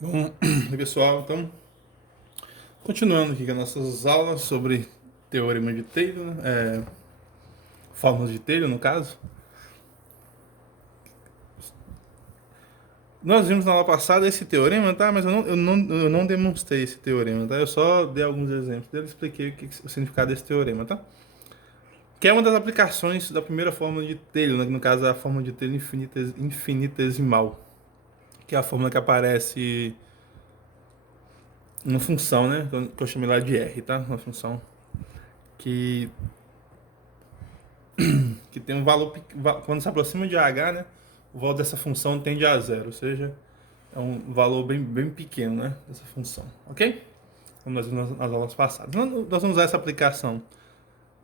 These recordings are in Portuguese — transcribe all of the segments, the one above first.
Bom, e pessoal, então, continuando aqui com as nossas aulas sobre teorema de Taylor, fórmulas de Taylor, no caso. Nós vimos na aula passada esse teorema, tá? Mas eu não demonstrei esse teorema, tá? Eu só dei alguns exemplos dele, expliquei o significado desse teorema, tá? Que é uma das aplicações da primeira fórmula de Taylor, né? No caso, a fórmula de Taylor infinitesimal, que é a fórmula que aparece uma função, né? Que eu chamei lá de R, tá? Uma função que tem um valor, quando se aproxima de h, né, o valor dessa função tende a zero, ou seja, é um valor bem pequeno, né, dessa função, ok? Como nós vimos nas aulas passadas. Nós vamos usar essa aplicação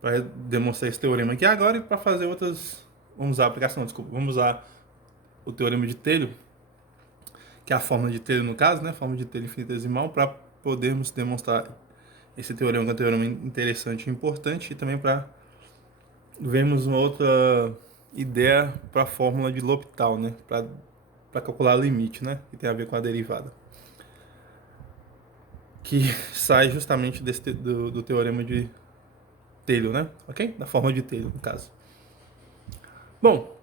para demonstrar esse teorema aqui agora e para fazer outras. Vamos usar a aplicação, desculpa, vamos usar o teorema de Taylor, que é a fórmula de Taylor no caso, né, a fórmula de Taylor infinitesimal, para podermos demonstrar esse teorema, que é um teorema interessante e importante, e também para vemos uma outra ideia para a fórmula de L'Hopital, né? Para calcular o limite, né? Que tem a ver com a derivada. Que sai justamente do teorema de Taylor, né? Ok? Da fórmula de Taylor, no caso. Bom,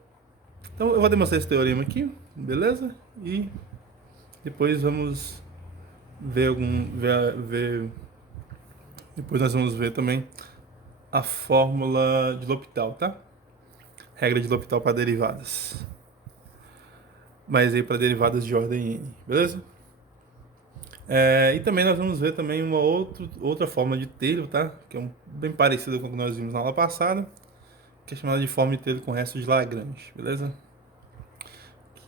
então eu vou demonstrar esse teorema aqui, beleza? E depois vamos depois nós vamos ver também a fórmula de L'Hopital, tá? Regra de L'Hopital para derivadas. Mas aí para derivadas de ordem n, beleza? E também nós vamos ver também uma outra forma de Taylor, tá? Que é bem parecida com o que nós vimos na aula passada, que é chamada de forma de Taylor com resto de Lagrange, beleza?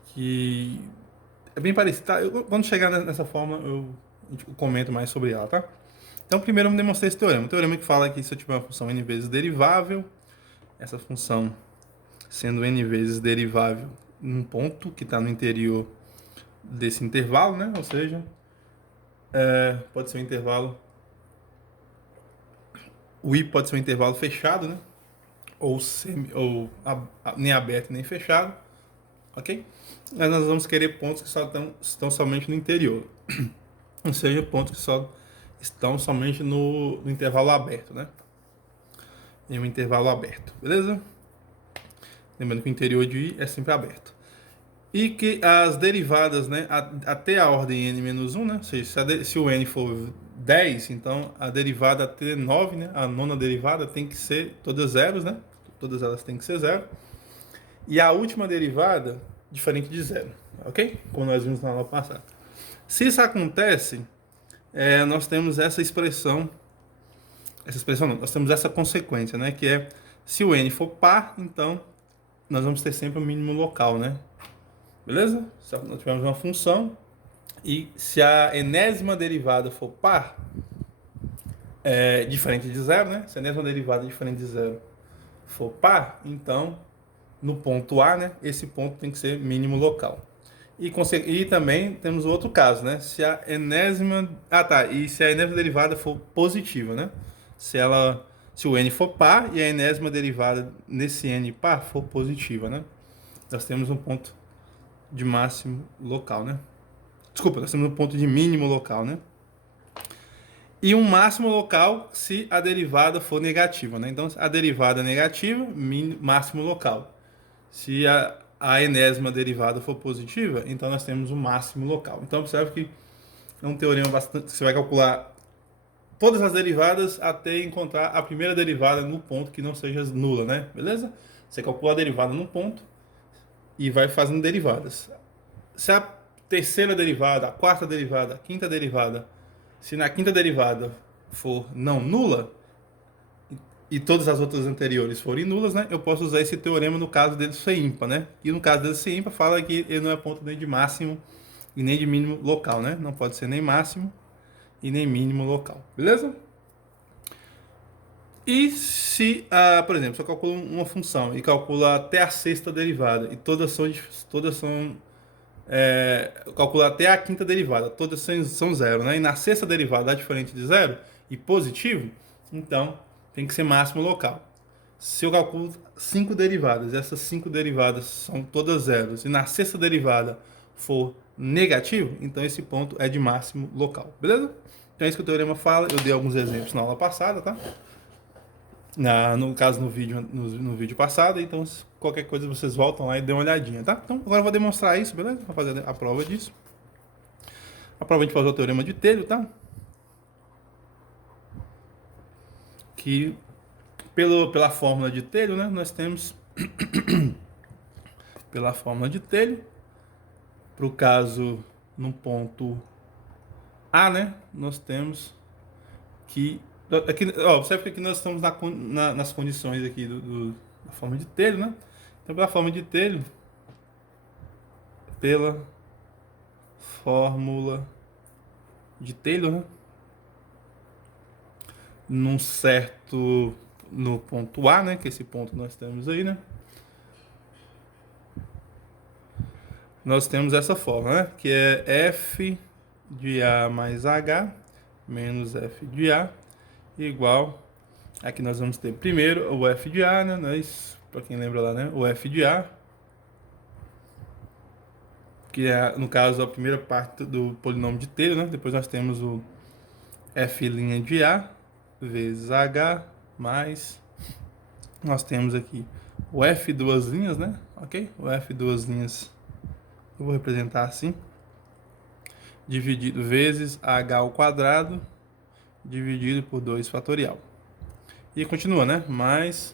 Que é bem parecida, tá? Quando chegar nessa forma, eu comento mais sobre ela, tá? Então, primeiro eu vou demonstrar esse teorema. O teorema que fala que se eu tiver uma função n vezes derivável, essa função sendo n vezes derivável num ponto que está no interior desse intervalo, né? Ou seja, pode ser um intervalo. O I pode ser um intervalo fechado, né? Nem aberto nem fechado, ok? Mas nós vamos querer pontos que estão somente no interior, ou seja, pontos que só estão somente no intervalo aberto, né? Em um intervalo aberto, beleza? Lembrando que o interior de I é sempre aberto. E que as derivadas, né, até a ordem n-1, né? Ou seja, se o n for 10, então a derivada até 9, né? A nona derivada tem que ser todas zeros, né? Todas elas têm que ser zero. E a última derivada, diferente de zero, ok? Como nós vimos na aula passada. Se isso acontece, nós temos essa expressão não, nós temos essa consequência, né? Que é, se o n for par, então nós vamos ter sempre o mínimo local, né? Beleza? Se nós tivermos uma função e se a enésima derivada for par, diferente de zero, né? Se a enésima derivada diferente de zero for par, então no ponto A, né? Esse ponto tem que ser mínimo local. E também temos o outro caso, né? Se a enésima. E se a enésima derivada for positiva, né? Se o n for par e a enésima derivada nesse n par for positiva, né? Nós temos um ponto de máximo local, né? Desculpa, nós temos um ponto de mínimo local, né? E um máximo local se a derivada for negativa, né? Então, a derivada negativa, máximo local. Se a enésima derivada for positiva, então nós temos o máximo local. Então, observe que é um teorema bastante. Você vai calcular todas as derivadas até encontrar a primeira derivada no ponto que não seja nula, né? Beleza? Você calcula a derivada no ponto e vai fazendo derivadas. Se a terceira derivada, a quarta derivada, a quinta derivada, se na quinta derivada for não nula, e todas as outras anteriores forem nulas, né, eu posso usar esse teorema no caso dele ser ímpar, né? E no caso dele ser ímpar, fala que ele não é ponto nem de máximo e nem de mínimo local, né? Não pode ser nem máximo e nem mínimo local, beleza? E se, por exemplo, se eu calculo uma função e calculo até a sexta derivada e todas são eu calculo até a quinta derivada, todas são zero, né? E na sexta derivada dá diferente de zero e positivo, então tem que ser máximo local. Se eu calculo 5 derivadas, essas 5 derivadas são todas zeros, e na sexta derivada for negativo, então esse ponto é de máximo local, beleza? Então é isso que o teorema fala. Eu dei alguns exemplos na aula passada, tá? No caso, no vídeo passado. Então, qualquer coisa vocês voltam lá e dêem uma olhadinha, tá? Então, agora eu vou demonstrar isso, beleza? Vou fazer a prova disso. A prova a gente vai usar o teorema de Taylor, tá? Que, pela fórmula de Taylor, né? Nós temos... pela fórmula de Taylor, para o caso no ponto A, né? Nós temos que... Aqui, ó, observe que aqui nós estamos nas condições aqui da forma de Taylor, né? Então, pela forma de Taylor, pela fórmula de Taylor, né? No ponto A, né? Que esse ponto nós temos aí, né? Nós temos essa fórmula, né? Que é F de A mais H menos F de A igual... Aqui nós vamos ter primeiro o F de A, né? Para quem lembra lá, né? O F de A, que é, no caso, a primeira parte do polinômio de Taylor, né? Depois nós temos o F' de A vezes H mais... Nós temos aqui o F duas linhas, né? Ok? O F duas linhas, eu vou representar assim. Dividido vezes H ao quadrado, dividido por 2 fatorial. E continua, né? Mais...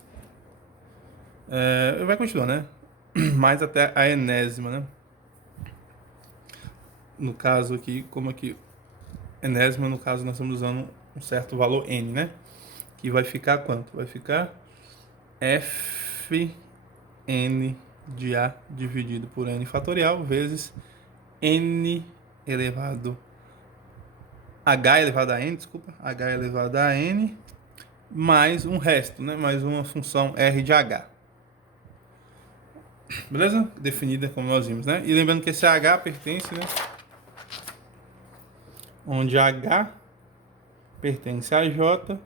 vai continuar, né? Mais até a enésima, né? No caso aqui, como aqui, enésima, no caso, nós estamos usando um certo valor n, né? Que vai ficar quanto? Vai ficar Fn de A dividido por n fatorial vezes n elevado... h elevado a n, desculpa. h elevado a n mais um resto, né? Mais uma função r de h. Beleza? Definida como nós vimos, né? E lembrando que esse h pertence, né? Onde h pertence a j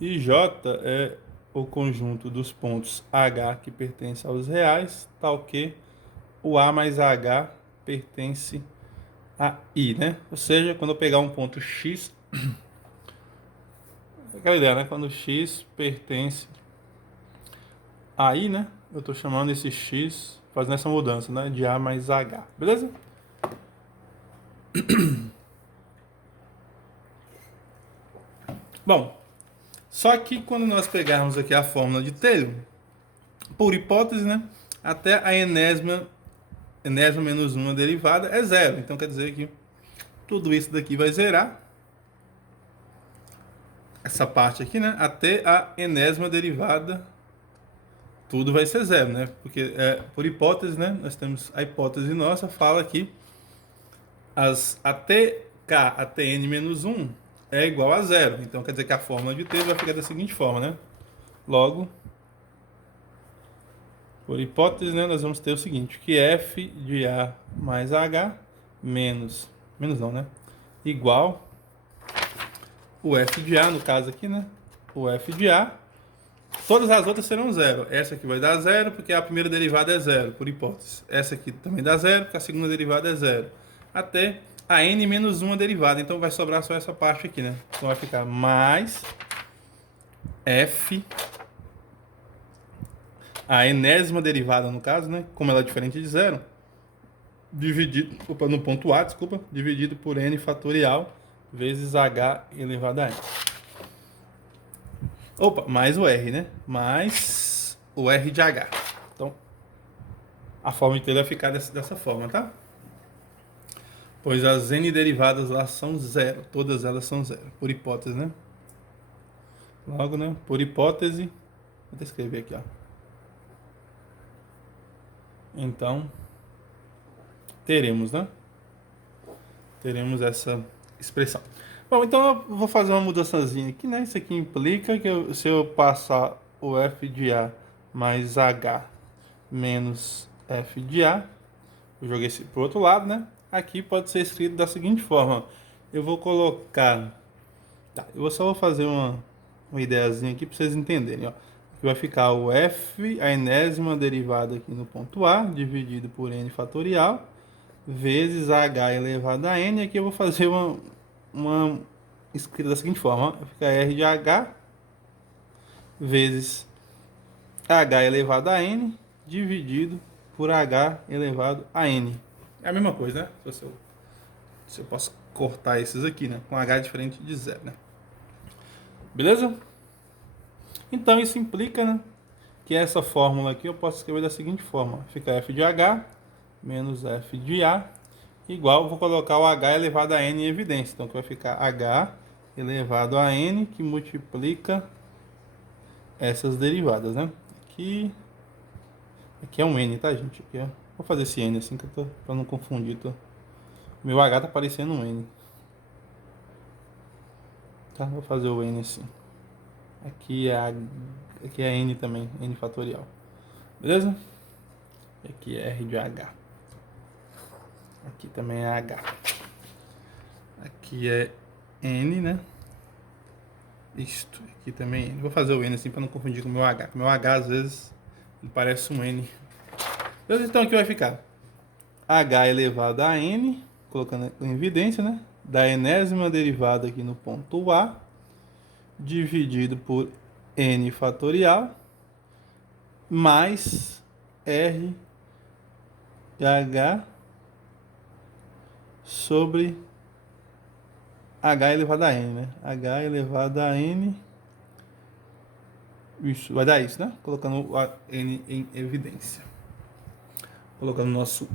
e j é o conjunto dos pontos h que pertence aos reais, tal que o a mais h pertence a i, né? Ou seja, quando eu pegar um ponto x, aquela ideia, né? Quando x pertence a i, né? Eu estou chamando esse x, fazendo essa mudança, né? De a mais h, beleza? Bom, só que quando nós pegarmos aqui a fórmula de Taylor, por hipótese, né? Até a enésima menos uma derivada é zero. Então quer dizer que tudo isso daqui vai zerar. Essa parte aqui, né? Até a enésima derivada, tudo vai ser zero, né? Porque por hipótese, né? Nós temos a hipótese nossa, fala que até k até n menos 1 é igual a zero. Então quer dizer que a fórmula de Taylor vai ficar da seguinte forma, né? Logo, por hipótese, né, nós vamos ter o seguinte, que f de a mais h menos não, né? Igual o f de a, no caso aqui, né? O f de a, todas as outras serão zero. Essa aqui vai dar zero, porque a primeira derivada é zero, por hipótese. Essa aqui também dá zero, porque a segunda derivada é zero. Até a n menos uma derivada. Então vai sobrar só essa parte aqui, né? Então vai ficar mais f, a enésima derivada, no caso, né? Como ela é diferente de zero, dividido, no ponto A, desculpa, dividido por n fatorial vezes h elevado a n. Mais o r, né? Mais o r de h. Então, a forma inteira vai ficar dessa forma, tá? Pois as n derivadas lá são zero. Todas elas são zero, por hipótese, né? Logo, né? Por hipótese, vou escrever aqui, ó. Então, teremos, né? Teremos essa expressão. Bom, então eu vou fazer uma mudançazinha aqui, né? Isso aqui implica que se eu passar o f de a mais h menos f de a, eu joguei esse pro outro lado, né? Aqui pode ser escrito da seguinte forma. Eu vou colocar... Tá, eu só vou fazer uma ideiazinha aqui para vocês entenderem, ó. Aqui vai ficar o f, a enésima derivada aqui no ponto A, dividido por n fatorial, vezes h elevado a n. Aqui eu vou fazer uma escrita da seguinte forma, ó. Fica r de h vezes h elevado a n dividido por h elevado a n. É a mesma coisa, né? Se eu posso cortar esses aqui, né? Com h diferente de zero, né? Beleza? Então isso implica, né, que essa fórmula aqui eu posso escrever da seguinte forma. Fica f de h menos f de a igual, vou colocar o h elevado a n em evidência. Então, que vai ficar h elevado a n, que multiplica essas derivadas, né? Aqui é um n, tá, gente? Aqui é, vou fazer esse n assim, para não confundir. Meu h tá parecendo um n. Tá, vou fazer o n assim. Aqui é n também, n fatorial. Beleza? Aqui é r de h. Aqui também é h. Aqui é n, né? Isto aqui também é n. Vou fazer o n assim para não confundir com o meu h. O meu h às vezes ele parece um n. Beleza? Então aqui vai ficar h elevado a n, colocando em evidência, né? Da enésima derivada aqui no ponto A, dividido por n fatorial, mais r de h sobre h elevado a n, né? h elevado a n, isso, vai dar isso, né? Colocando a n em evidência. Colocando o nosso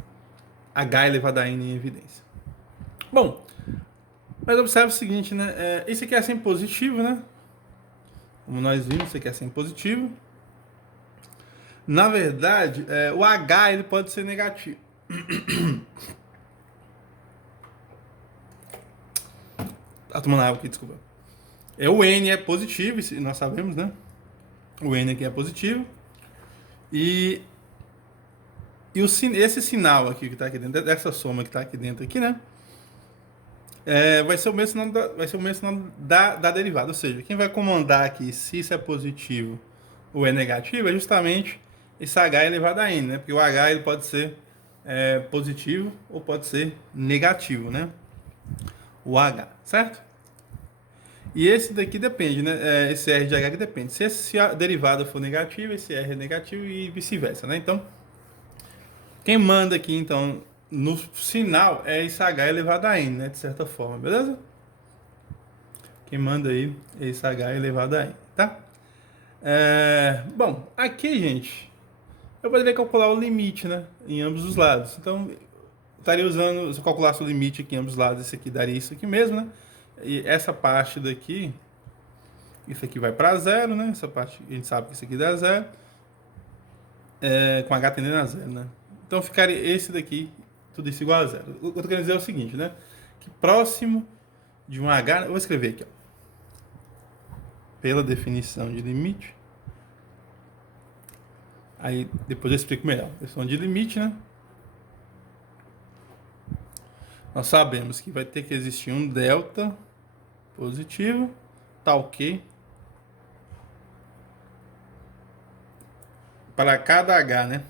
h elevado a n em evidência. Bom, mas observe o seguinte, né? Isso aqui é sempre positivo, né? Como nós vimos, isso aqui é sempre positivo. Na verdade, o h ele pode ser negativo. Tá tomando água aqui, desculpa. O n é positivo, nós sabemos, né? O n aqui é positivo. E esse sinal aqui que está aqui dentro, dessa soma que está aqui dentro, aqui, né? Vai ser o mesmo sinal da derivada. Ou seja, quem vai comandar aqui se isso é positivo ou é negativo é justamente esse h elevado a n, né? Porque o h ele pode ser positivo ou pode ser negativo, né? O h, certo? E esse daqui depende, né? Esse r de h que depende. Se a derivada for negativa, esse r é negativo e vice-versa, né? Então, quem manda aqui, então, no sinal é esse h elevado a n, né? De certa forma, beleza? Quem manda aí é esse h elevado a n, tá? Bom, aqui, gente, eu poderia calcular o limite, né? Em ambos os lados. Então, eu estaria usando, se eu calculasse o limite aqui em ambos os lados, esse aqui daria isso aqui mesmo, né? E essa parte daqui, isso aqui vai para zero, né? Essa parte, a gente sabe que isso aqui dá zero. Com h tendendo a zero, né? Então ficaria esse daqui, tudo isso igual a zero. O que eu estou querendo dizer é o seguinte, né? Que próximo de um h, eu vou escrever aqui, ó, pela definição de limite. Aí depois eu explico melhor. Definição de limite, né? Nós sabemos que vai ter que existir um delta positivo, tá ok? Para cada h, né?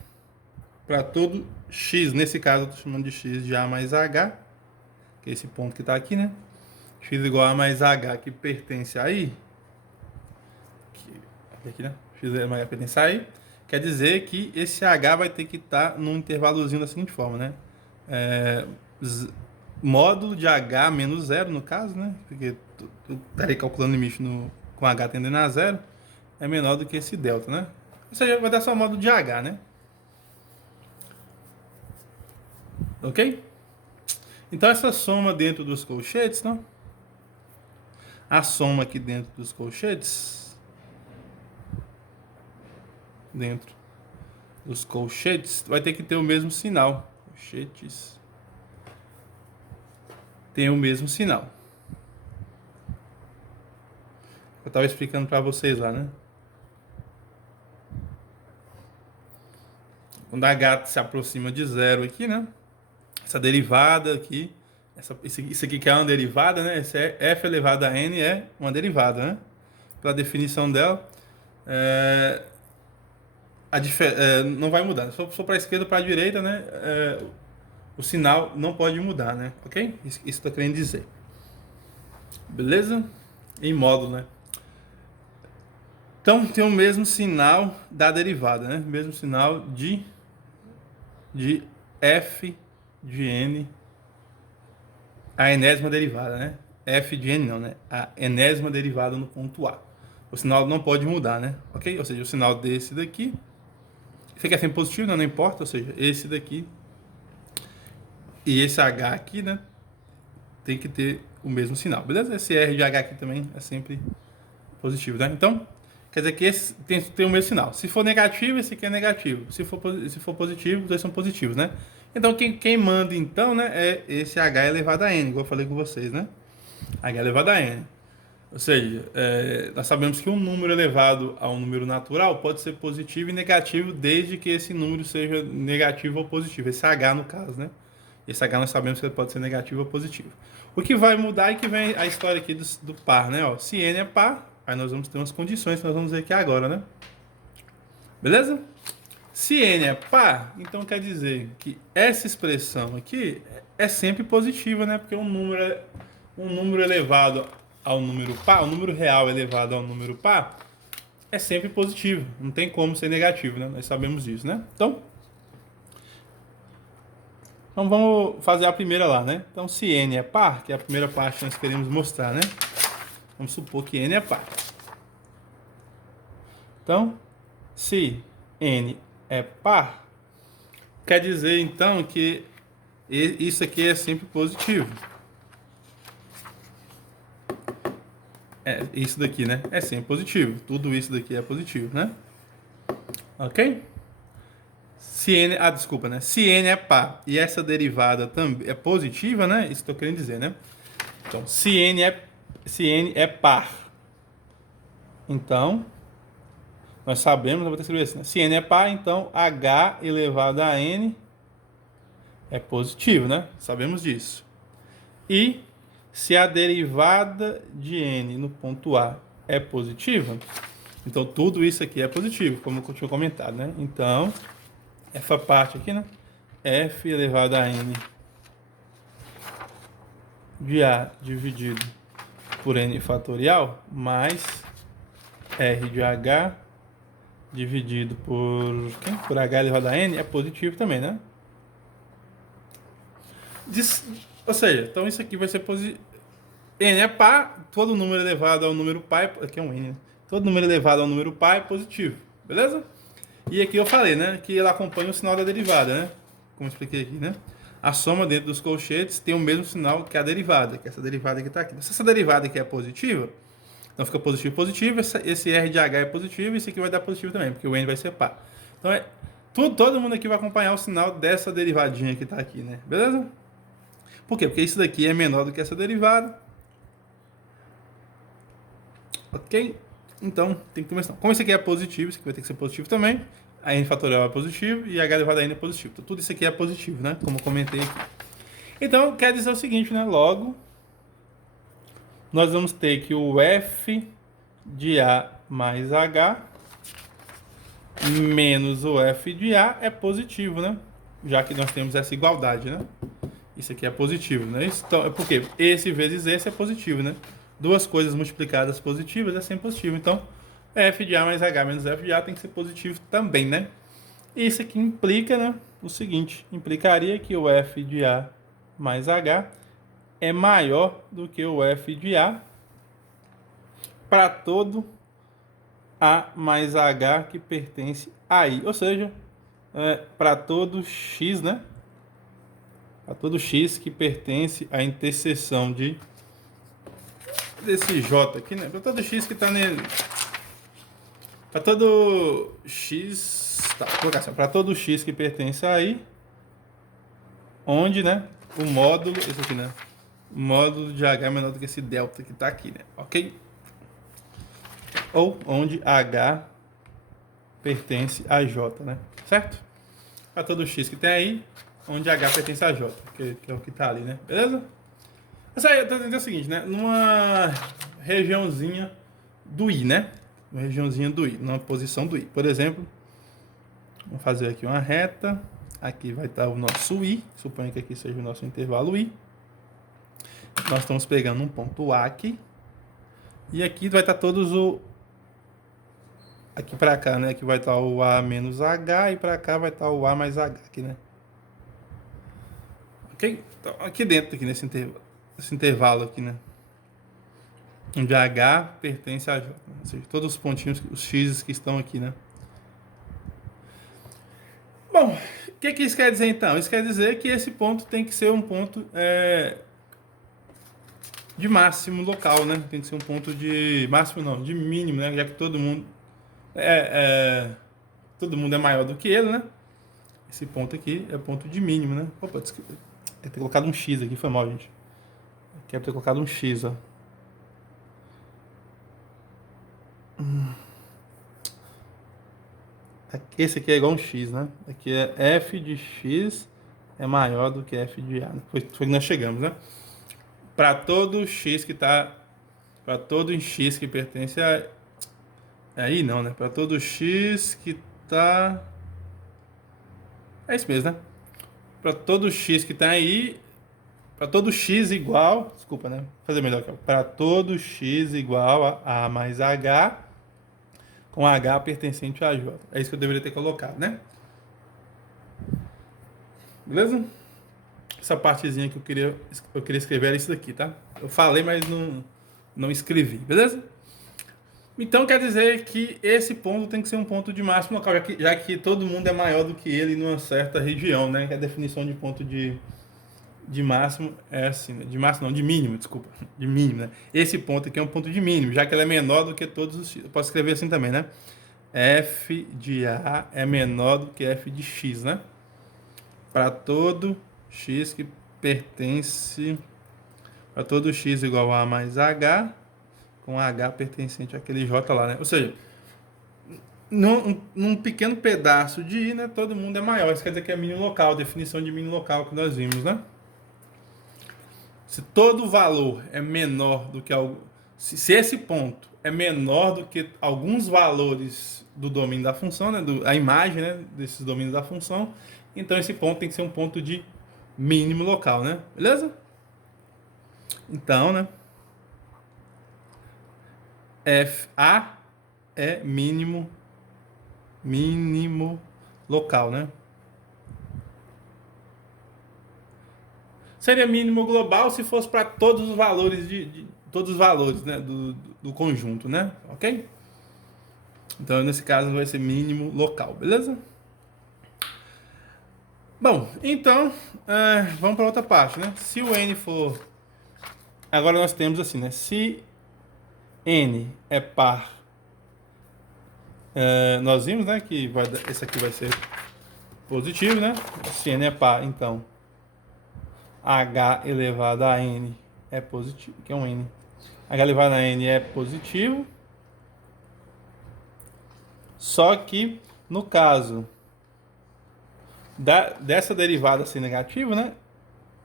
Para todo x, nesse caso eu estou chamando de x de a mais h, que é esse ponto que está aqui, né? X igual a mais h que pertence a i, aqui, né? X mais h pertence a i, quer dizer que esse h vai ter que estar num intervalozinho da seguinte forma, né? Módulo de h menos zero, no caso, né? Porque eu estarei calculando o limite com h tendendo a zero, é menor do que esse delta, né? Ou seja, vai dar só módulo de h, né? Ok? Então, essa soma dentro dos colchetes, não? A soma aqui dentro dos colchetes, vai ter que ter o mesmo sinal. Colchetes tem o mesmo sinal. Eu estava explicando para vocês lá, né? Quando h se aproxima de zero aqui, né? Essa derivada aqui, isso aqui que é uma derivada, né? Esse f elevado a n é uma derivada, né? Pela definição dela, não vai mudar. Se for para a esquerda ou para a direita, né? o sinal não pode mudar, né? Ok? Isso estou querendo dizer. Beleza? Em módulo, né? Então, tem o mesmo sinal da derivada, né? Mesmo sinal de f de n, a enésima derivada, né? F de n não, né? A enésima derivada no ponto A. O sinal não pode mudar, né? Ok? Ou seja, o sinal desse daqui, esse aqui é sempre positivo, não importa, ou seja, esse daqui e esse H aqui, né? Tem que ter o mesmo sinal, beleza? Esse R de H aqui também é sempre positivo, né? Então, quer dizer que esse tem o mesmo sinal. Se for negativo, esse aqui é negativo. Se for positivo, os dois são positivos, né? Então, quem manda, então, né, é esse H elevado a N, igual eu falei com vocês, né? H elevado a N. Ou seja, nós sabemos que um número elevado a um número natural pode ser positivo e negativo, desde que esse número seja negativo ou positivo. Esse H, no caso, né? Esse H nós sabemos que ele pode ser negativo ou positivo. O que vai mudar é que vem a história aqui do par, né? Ó, se N é par, aí nós vamos ter umas condições que nós vamos ver aqui agora, né? Beleza? Se N é par, então quer dizer que essa expressão aqui é sempre positiva, né? Porque um número elevado ao número par, o número real elevado ao número par, é sempre positivo. Não tem como ser negativo, né? Nós sabemos disso, né? Então vamos fazer a primeira lá, né? Então, se N é par, que é a primeira parte que nós queremos mostrar, né? Vamos supor que N é par. Então, se N é par, quer dizer, então, que isso aqui é sempre positivo. Isso daqui, né? É sempre positivo. Tudo isso daqui é positivo, né? Ok? Se N, desculpa, né? Se N é par e essa derivada também é positiva, né? Isso que eu querendo dizer, né? Então, se N é par, então, nós sabemos, eu vou ter que escrever assim, né? Se N é par, então H elevado a N é positivo, né? Sabemos disso. E se a derivada de N no ponto A é positiva, então tudo isso aqui é positivo, como eu tinha comentado, né? Então, essa parte aqui, né? F elevado a N de A dividido por N fatorial mais R de H dividido por H elevado a N é positivo também, né? Ou seja, então isso aqui vai ser positivo. N é par, todo número elevado ao número par, aqui é um N, né? Todo número elevado ao número par é positivo, beleza? E aqui eu falei, né, que ele acompanha o sinal da derivada, né? Como eu expliquei aqui, né? A soma dentro dos colchetes tem o mesmo sinal que a derivada, que essa derivada que está aqui. Se essa derivada aqui é positiva, então fica positivo, positivo, esse R de H é positivo, e esse aqui vai dar positivo também, porque o N vai ser par. Então, todo mundo aqui vai acompanhar o sinal dessa derivadinha que está aqui, né? Beleza? Por quê? Porque isso daqui é menor do que essa derivada. Ok? Então, tem que começar. Como isso aqui é positivo, isso aqui vai ter que ser positivo também. A N fatorial é positivo e H elevado a N é positivo. Então, tudo isso aqui é positivo, né? Como eu comentei aqui. Então, quer dizer o seguinte, né? Logo, nós vamos ter que o F de A mais H menos o F de A é positivo, né? Já que nós temos essa igualdade, né? Isso aqui é positivo, né? Então, é porque esse vezes esse é positivo, né? Duas coisas multiplicadas positivas é sempre positivo. Então, F de A mais H menos F de A tem que ser positivo também, né? E isso aqui implica, né, o seguinte. Implicaria que o F de A mais H é maior do que o F de A para todo A mais H que pertence a I. Ou seja, para todo X, né? Para todo X que pertence à interseção desse J aqui, né? Para todo X que está nele. Para todo X. Tá, vou colocar assim. Para todo X que pertence a I, onde, né? O módulo. Esse aqui, né? O módulo de H é menor do que esse delta que está aqui, né? Ok? Ou onde H pertence a J, né? Certo? Para todo X que tem aí, onde H pertence a J, que é o que está ali, né? Beleza? Essa aí eu tô dizendo o seguinte, né? Numa regiãozinha do I, né? Uma regiãozinha do I, numa posição do I. Por exemplo, vamos fazer aqui uma reta. Aqui vai estar o nosso I. Suponha que aqui seja o nosso intervalo I. Nós estamos pegando um ponto A aqui. E aqui vai estar todos o... Aqui para cá, né? Aqui vai estar o A menos H. E para cá vai estar o A mais H aqui, né? Ok? Então, aqui dentro, aqui nesse intervalo aqui, né? Onde H pertence a J. Ou seja, todos os pontinhos, os X que estão aqui, né? Bom, o que isso quer dizer então? Isso quer dizer que esse ponto tem que ser um ponto de máximo local, né? Tem que ser um ponto de máximo, não, de mínimo, né? Já que todo mundo todo mundo é maior do que ele, né? Esse ponto aqui é ponto de mínimo, né? Opa, desculpa. Eu ter colocado um X aqui, foi mal, gente. Quero ter colocado um X, ó. Esse aqui é igual a um X, né? Aqui é f de x é maior do que f de a. Foi que nós chegamos, né? Para todo x que tá... Para todo x que pertence a... Aí não, né? Para todo x que tá... É isso mesmo, né? Para todo x que tá aí... Para todo x igual... Desculpa, né? Vou fazer melhor aqui. Para todo x igual a mais h... com H pertencente a J. É isso que eu deveria ter colocado, né? Beleza? Essa partezinha que eu queria escrever era isso daqui, tá? Eu falei, mas não escrevi, beleza? Então quer dizer que esse ponto tem que ser um ponto de máximo local, já que todo mundo é maior do que ele numa certa região, né? Que a definição de ponto de máximo é assim, né? De máximo não, de mínimo, desculpa. De mínimo, né? Esse ponto aqui é um ponto de mínimo, já que ele é menor do que todos os x. Eu posso escrever assim também, né? F de A é menor do que F de X, né? Para todo X que pertence... Para todo X igual a mais H, com H pertencente àquele J lá, né? Ou seja, num pequeno pedaço de I, né? Todo mundo é maior. Isso quer dizer que é mínimo local, definição de mínimo local que nós vimos, né? Se todo valor é menor do que algo... Se esse ponto é menor do que alguns valores do domínio da função, né, a imagem, né, desses domínios da função, então esse ponto tem que ser um ponto de mínimo local, né? Beleza? Então, né, A é mínimo local, né? Seria mínimo global se fosse para todos os valores todos os valores, né, do conjunto, né? Ok? Então, nesse caso, vai ser mínimo local, beleza? Bom, então, vamos para outra parte, né? Se o n for... Agora nós temos assim, né? Se n é par, nós vimos, né, que esse aqui vai ser positivo, né? Se n é par, então, h elevado a n é positivo, que é um n. H elevado a n é positivo. Só que, no caso dessa derivada ser negativa, né?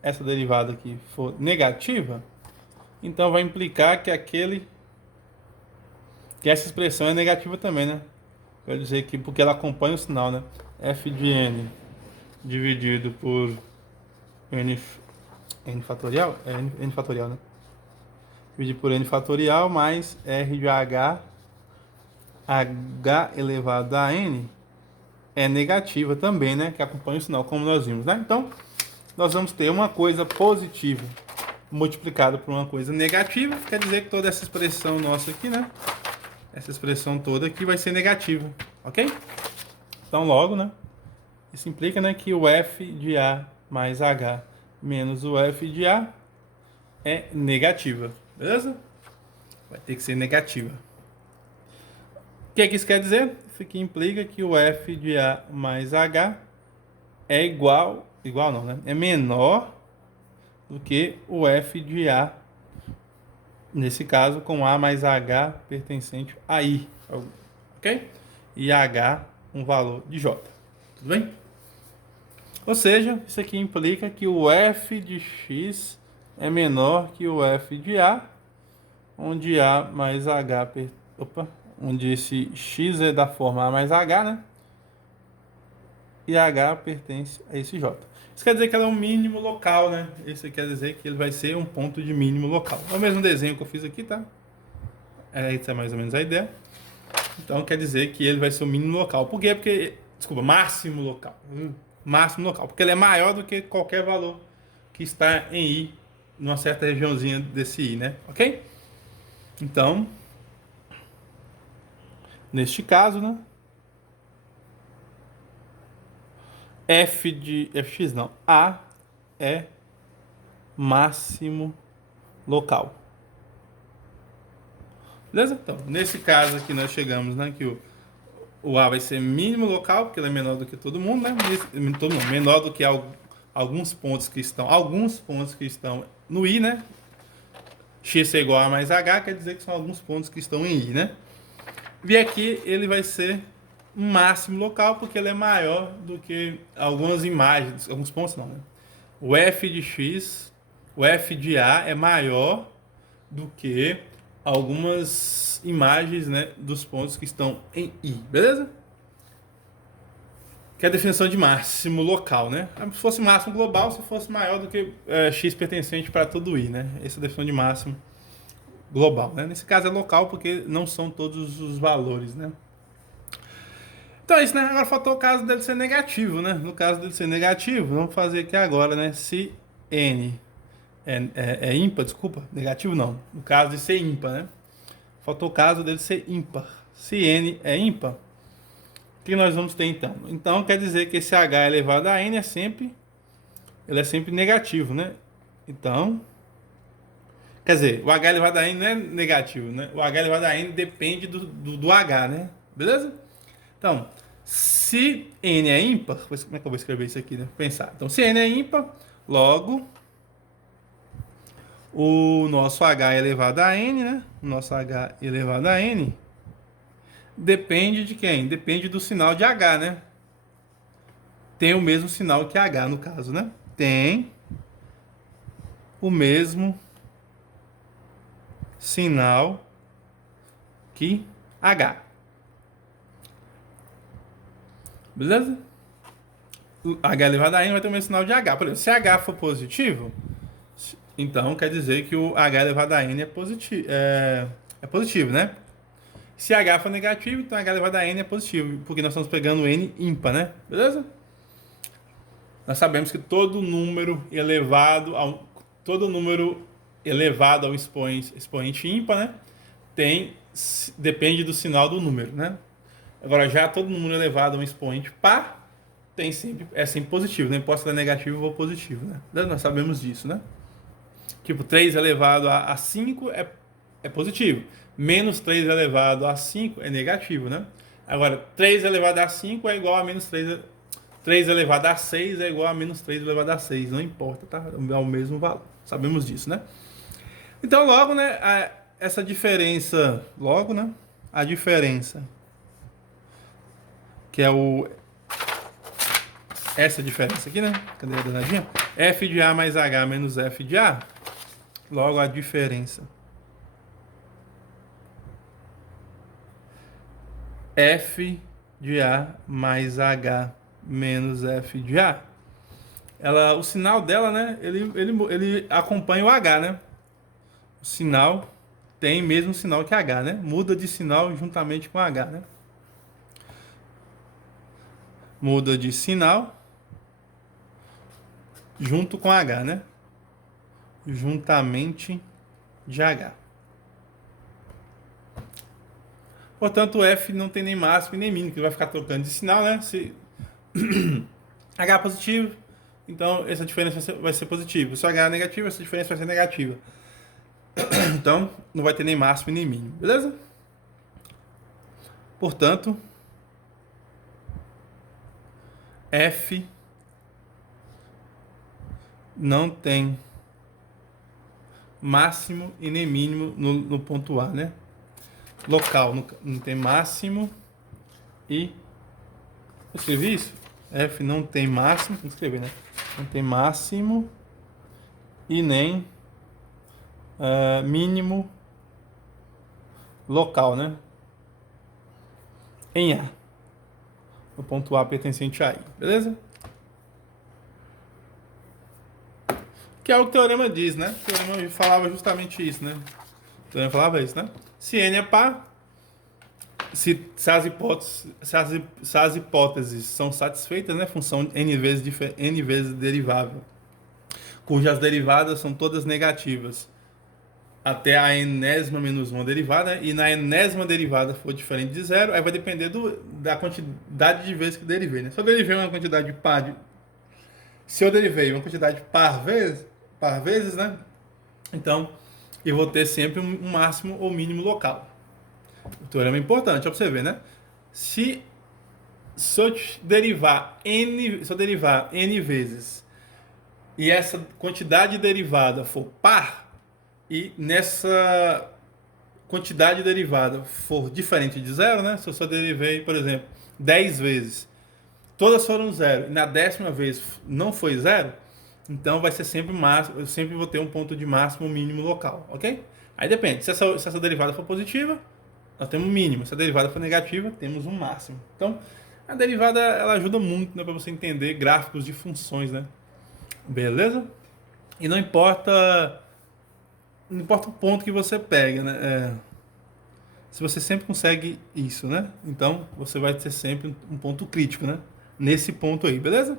Essa derivada aqui for negativa, então vai implicar que essa expressão é negativa também, né? Quer dizer que porque ela acompanha o sinal, né? F de n dividido por n fatorial, n fatorial, né? Dividido por n fatorial mais r de h elevado a n é negativa também, né? Que acompanha o sinal, como nós vimos, né? Então, nós vamos ter uma coisa positiva multiplicada por uma coisa negativa. Quer dizer que toda essa expressão nossa aqui, né? Essa expressão toda aqui vai ser negativa, ok? Então, logo, né? Isso implica, né, que o f de A mais H menos o f de A é negativa, beleza? Vai ter que ser negativa. O que isso quer dizer? Isso aqui implica que o f de A mais H é igual não, né? É menor do que o f de A, nesse caso com A mais H pertencente a I, ok? E H um valor de J, tudo bem? Ou seja, isso aqui implica que o f de x é menor que o f de A, onde A mais H... onde esse x é da forma A mais H, né? e H pertence a esse J. Isso quer dizer que ela é um mínimo local, né? Isso quer dizer que ele vai ser um ponto de mínimo local. É o mesmo desenho que eu fiz aqui, tá? Essa é mais ou menos a ideia. Então quer dizer que ele vai ser o mínimo local. Por quê? Porque, desculpa, máximo local. Máximo local. Porque ele é maior do que qualquer valor que está em I, numa certa regiãozinha desse I, né? Ok? Então, neste caso, né? F de fx não. A é máximo local. Beleza? Então, nesse caso aqui nós chegamos, né, que o A vai ser mínimo local, porque ele é menor do que todo mundo, né? Todo mundo, menor do que alguns pontos que estão no I, né? X é igual a mais H, quer dizer que são alguns pontos que estão em I, né? E aqui ele vai ser um máximo local, porque ele é maior do que algumas imagens, alguns pontos não, né? O F de X, o F de A é maior do que algumas imagens, né, dos pontos que estão em I, beleza? Que é a definição de máximo local, né? Se fosse máximo global, se fosse maior do que X pertencente para todo I, né? Essa é a definição de máximo global, né? Nesse caso é local porque não são todos os valores, né? Então é isso, né? Agora faltou o caso dele ser negativo, né? No caso dele ser negativo, vamos fazer aqui agora, né? Se N é ímpar, desculpa, negativo não. No caso de ser ímpar, né? Faltou o caso dele ser ímpar. Se N é ímpar, o que nós vamos ter então? Então quer dizer que esse H elevado a N ele é sempre negativo, né? Então, quer dizer, o H elevado a N não é negativo, né? O H elevado a N depende do H, né? Beleza? Então, se N é ímpar, como é que eu vou escrever isso aqui, né? Pensar. Então, se N é ímpar, logo o nosso H elevado a N, né? O nosso H elevado a N depende de quem? Depende do sinal de H, né? Tem o mesmo sinal que H, no caso, né? Tem o mesmo sinal que H. Beleza? O H elevado a N vai ter o mesmo sinal de H. Por exemplo, se H for positivo, então quer dizer que o H elevado a N é positivo, né? Se H for negativo, então H elevado a N é positivo, porque nós estamos pegando N ímpar, né? Beleza? Nós sabemos que todo número elevado ao expoente ímpar, né? Depende do sinal do número, né? Agora, já todo número elevado a um expoente par é sempre positivo, não importa se é negativo ou positivo, né? Nós sabemos disso, né? Tipo, 3 elevado a 5 é positivo. Menos 3 elevado a 5 é negativo, né? Agora, 3 elevado a 5 é igual a menos 3 elevado a 6 é igual a menos 3 elevado a 6. Não importa, tá? É o mesmo valor. Sabemos disso, né? Então, logo, né? Essa diferença... Logo, né? A diferença... Que é essa diferença aqui, né? Cadê a danadinha? F de A mais H menos F de A. Logo, a diferença... F de A mais H menos F de A. O sinal dela, né? Ele acompanha o H, né? O sinal tem mesmo sinal que H, né? Muda de sinal juntamente com H, né? Muda de sinal junto com H, né? Juntamente de H. Portanto, o F não tem nem máximo e nem mínimo, que vai ficar trocando de sinal, né? Se H é positivo, então essa diferença vai ser positiva. Se H é negativo, essa diferença vai ser negativa. Então, não vai ter nem máximo e nem mínimo, beleza? Portanto, F não tem máximo e nem mínimo no ponto A, né? Local, não tem máximo e... Eu escrevi isso? F não tem máximo, tem que escrever, né? Não tem máximo e nem mínimo local, né? Em A. o ponto A pertencente a I, beleza? Que é o que o teorema diz, né? O teorema falava justamente isso, né? O teorema falava isso, né? Se N é par, se as hipóteses são satisfeitas, né? Função N vezes derivável, cujas derivadas são todas negativas, até a enésima menos uma derivada, e na enésima derivada for diferente de zero, aí vai depender da quantidade de vezes que derivei, né? Se eu derivei uma quantidade se eu derivei uma quantidade par vezes, né? Então, eu vou ter sempre um máximo ou mínimo local. O teorema é importante, ó, pra você ver, né? Se eu derivar n vezes e essa quantidade derivada for par, e nessa quantidade derivada for diferente de zero, né? Se eu só derivei, por exemplo, 10 vezes, todas foram zero, e na 10ª vez não foi zero, então vai ser sempre máximo, eu sempre vou ter um ponto de máximo mínimo local, ok? Aí depende, se essa derivada for positiva, nós temos um mínimo, se a derivada for negativa, temos um máximo. Então, a derivada, ela ajuda muito, né, para você entender gráficos de funções, né? Beleza? E não importa o ponto que você pega, né? Se você sempre consegue isso, né? Então, você vai ter sempre um ponto crítico, né? Nesse ponto aí, beleza?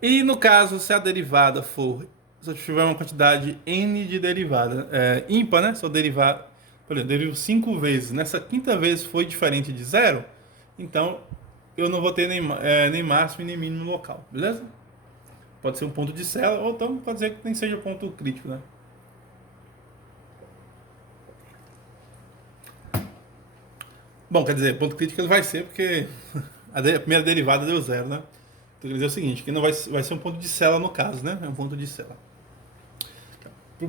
E no caso, se a derivada for, se eu tiver uma quantidade n de derivada ímpar, né? Se eu derivar, por exemplo, derivo 5 vezes, nessa 5ª vez foi diferente de zero, então eu não vou ter nem máximo e nem mínimo local, beleza? Pode ser um ponto de célula, ou então pode ser que nem seja ponto crítico, né? Bom, quer dizer, ponto crítico não vai ser porque a primeira derivada deu zero, né? Então, quer dizer o seguinte, que não vai ser um ponto de célula no caso, né? É um ponto de célula.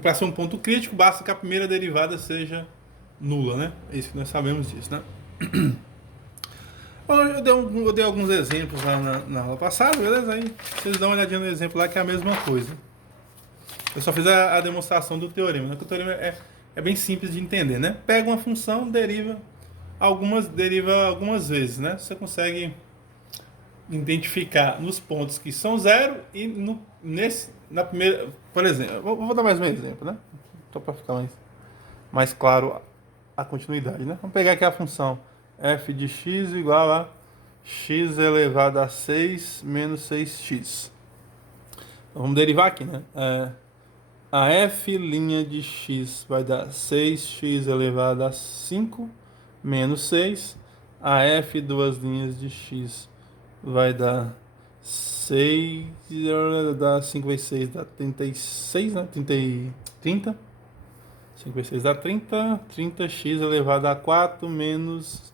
Para ser um ponto crítico, basta que a primeira derivada seja nula, né? É isso que nós sabemos disso, né? Bom, eu dei alguns exemplos lá na aula passada, beleza? Aí vocês dão uma olhadinha no exemplo lá que é a mesma coisa. Eu só fiz a demonstração do teorema, né? Que o teorema é bem simples de entender, né? Pega uma função, deriva algumas vezes, né? Você consegue identificar nos pontos que são zero e na primeira, por exemplo, vou dar mais um exemplo, né? Só para ficar mais claro a continuidade, né? Vamos pegar aqui a função f de x igual a x elevado a 6 menos 6x. Então, vamos derivar aqui, né? A f' de x vai dar 6x elevado a 5 menos 6. A f duas linhas de x vai dar 6, dá 5 vezes 6 dá 36, né? 30. 5 vezes 6 dá 30. 30x elevado a 4 menos